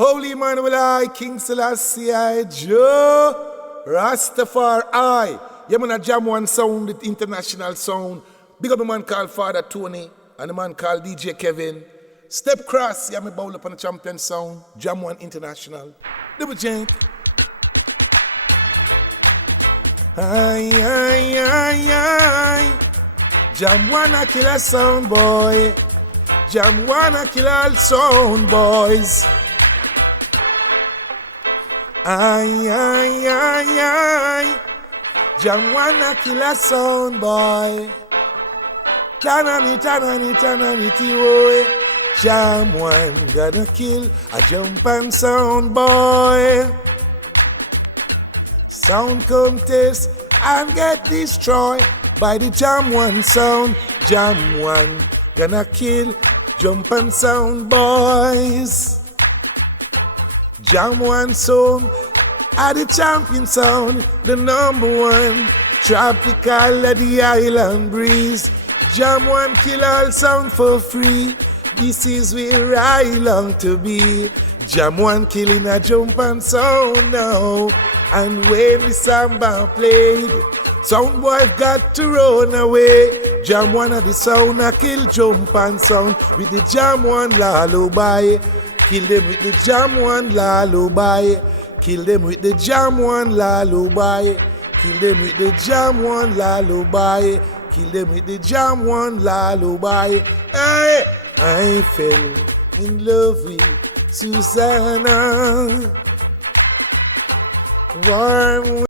Holy Emmanuel I, King Selassie I, Joe Rastafari. Yeah, man, a jam one sound, the international sound. Big up a man called Father Tony and a man called DJ Kevin. Step Cross, yeah, me bowl up on the champion sound. Jam one international. Double jank. Aye, aye, aye, aye. Jam one a killer sound boy. Jam one a killer sound boys. Aye, aye, aye, aye. Jam one a killer sound boy. Tanani, tanani, tanani, boy. Jam one gonna kill a jump and sound boy. Sound contest and get destroyed by the Jam one sound. Jam one gonna kill jump and sound boys. Jam one sound are the champion sound, the number one. Tropical of the island breeze. Jam one kill all sound for free. This is where I long to be. Jam one killing a jump and sound now. And when the samba played, sound boy got to run away. Jam one of the sound a kill jump and sound with the Jam one lullaby. Kill them with the Jam one lullaby. Kill them with the Jam one lullaby. Kill them with the Jam one lullaby. Kill them with the Jam one lullaby. Hey, I fell in love with Susanna. Warm